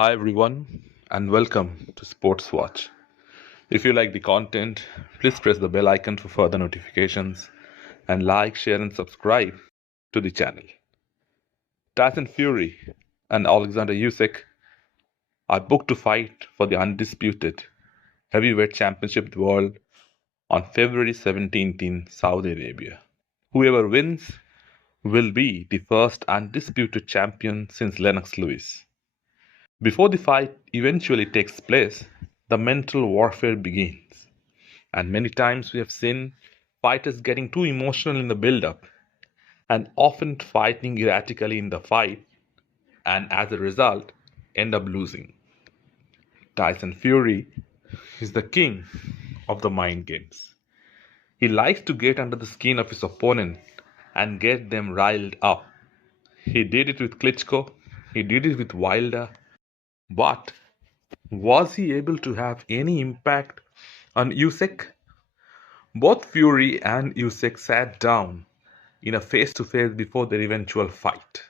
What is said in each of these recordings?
Hi everyone and welcome to Sports Watch. If you like the content, please press the bell icon for further notifications and like, share and subscribe to the channel. Tyson Fury and Alexander Usyk are booked to fight for the undisputed heavyweight championship of the world on February 17th in Saudi Arabia. Whoever wins will be the first undisputed champion since Lennox Lewis. Before the fight eventually takes place, the mental warfare begins. And many times we have seen fighters getting too emotional in the build up and often fighting erratically in the fight, and as a result, end up losing. Tyson Fury is the king of the mind games. He likes to get under the skin of his opponent and get them riled up. He did it with Klitschko, he did it with Wilder, but was he able to have any impact on Usyk? Both Fury and Usyk sat down in a face-to-face before their eventual fight.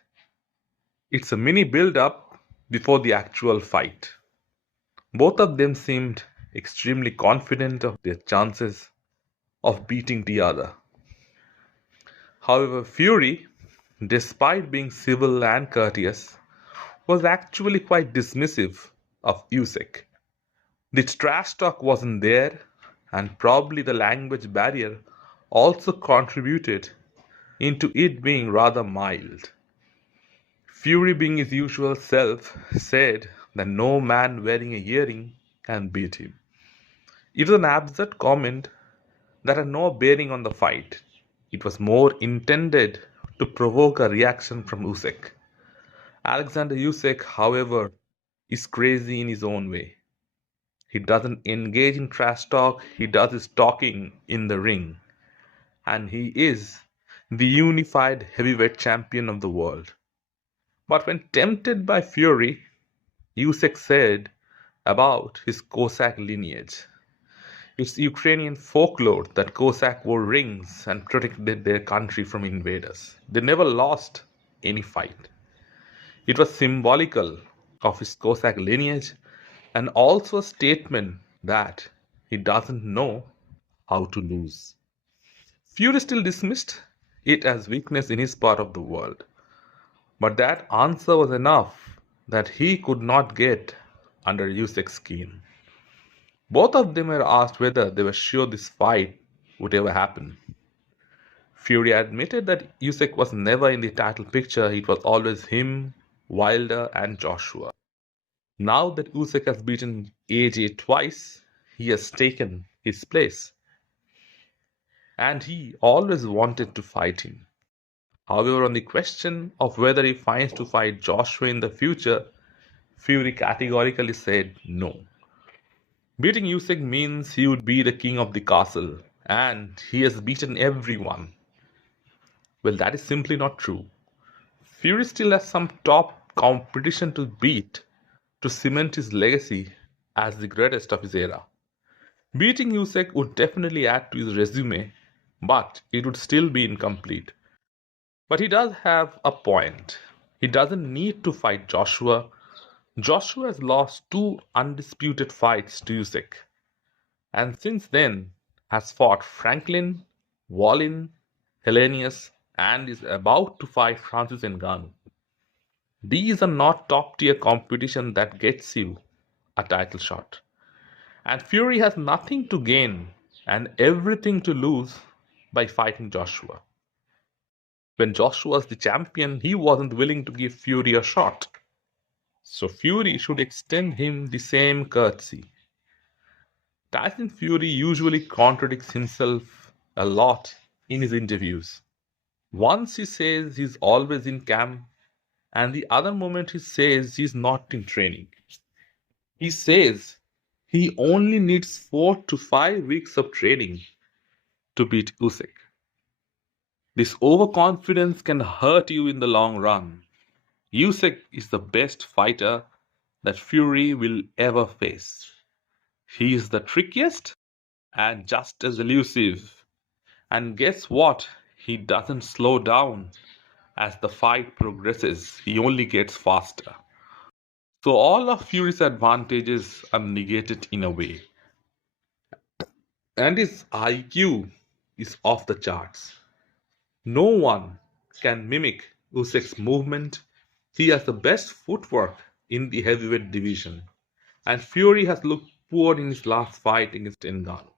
It's a mini build-up before the actual fight. Both of them seemed extremely confident of their chances of beating the other. However, Fury, despite being civil and courteous, was actually quite dismissive of Usyk. The trash talk wasn't there, and probably the language barrier also contributed into it being rather mild. Fury, being his usual self, said that no man wearing a earring can beat him. It was an absurd comment that had no bearing on the fight. It was more intended to provoke a reaction from Usyk. Alexander Usyk, however, is crazy in his own way. He doesn't engage in trash talk, he does his talking in the ring. And he is the unified heavyweight champion of the world. But when tempted by Fury, Usyk said about his Cossack lineage. It's Ukrainian folklore that Cossack wore rings and protected their country from invaders. They never lost any fight. It was symbolical of his Cossack lineage and also a statement that he doesn't know how to lose. Fury still dismissed it as weakness in his part of the world. But that answer was enough that he could not get under Usyk's skin. Both of them were asked whether they were sure this fight would ever happen. Fury admitted that Usyk was never in the title picture, it was always him, Wilder, and Joshua. Now that Usyk has beaten AJ twice, he has taken his place, and he always wanted to fight him. However, on the question of whether he finds to fight Joshua in the future, Fury categorically said no. Beating Usyk means he would be the king of the castle, and he has beaten everyone. Well, that is simply not true. Fury still has some top competition to beat to cement his legacy as the greatest of his era. Beating Usyk would definitely add to his resume, but it would still be incomplete. But he does have a point. He doesn't need to fight Joshua. Joshua has lost two undisputed fights to Usyk, and since then has fought Franklin, Wallin, Hellenius, and is about to fight Francis Ngannou. These are not top tier competition that gets you a title shot. And Fury has nothing to gain and everything to lose by fighting Joshua. When Joshua was the champion, he wasn't willing to give Fury a shot. So Fury should extend him the same courtesy. Tyson Fury usually contradicts himself a lot in his interviews. Once he says he's always in camp, and the other moment he says he's not in training. He says he only needs 4 to 5 weeks of training to beat Usyk. This overconfidence can hurt you in the long run. Usyk is the best fighter that Fury will ever face. He is the trickiest and just as elusive. And guess what? He doesn't slow down as the fight progresses, he only gets faster. So all of Fury's advantages are negated in a way, and his IQ is off the charts. No one can mimic Usyk's movement. He has the best footwork in the heavyweight division, and Fury has looked poor in his last fight against Ngannou.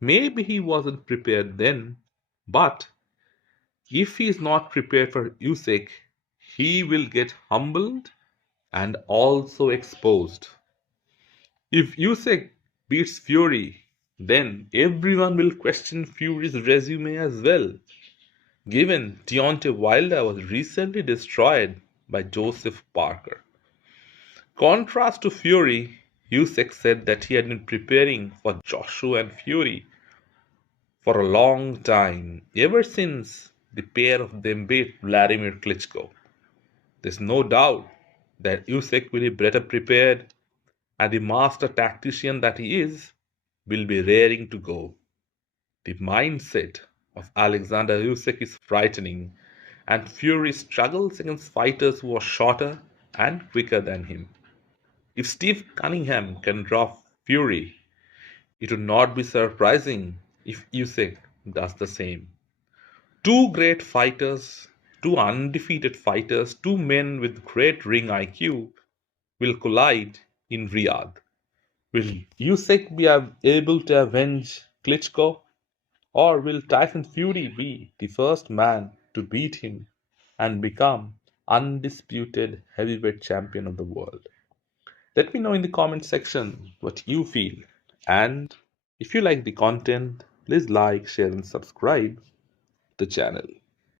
Maybe he wasn't prepared then, but if he is not prepared for Usyk, he will get humbled and also exposed. If Usyk beats Fury, then everyone will question Fury's resume as well, given Deontay Wilder was recently destroyed by Joseph Parker. Contrast to Fury, Usyk said that he had been preparing for Joshua and Fury for a long time, ever since the pair of them beat Vladimir Klitschko. There's no doubt that Usyk will be better prepared, and the master tactician that he is will be raring to go. The mindset of Alexander Usyk is frightening, and Fury struggles against fighters who are shorter and quicker than him. If Steve Cunningham can draw Fury, it would not be surprising if Usyk does the same. Two great fighters, two undefeated fighters, two men with great ring IQ will collide in Riyadh. Will Usyk be able to avenge Klitschko, or will Tyson Fury be the first man to beat him and become undisputed heavyweight champion of the world? Let me know in the comment section what you feel. And if you like the content, please like, share, and subscribe the channel.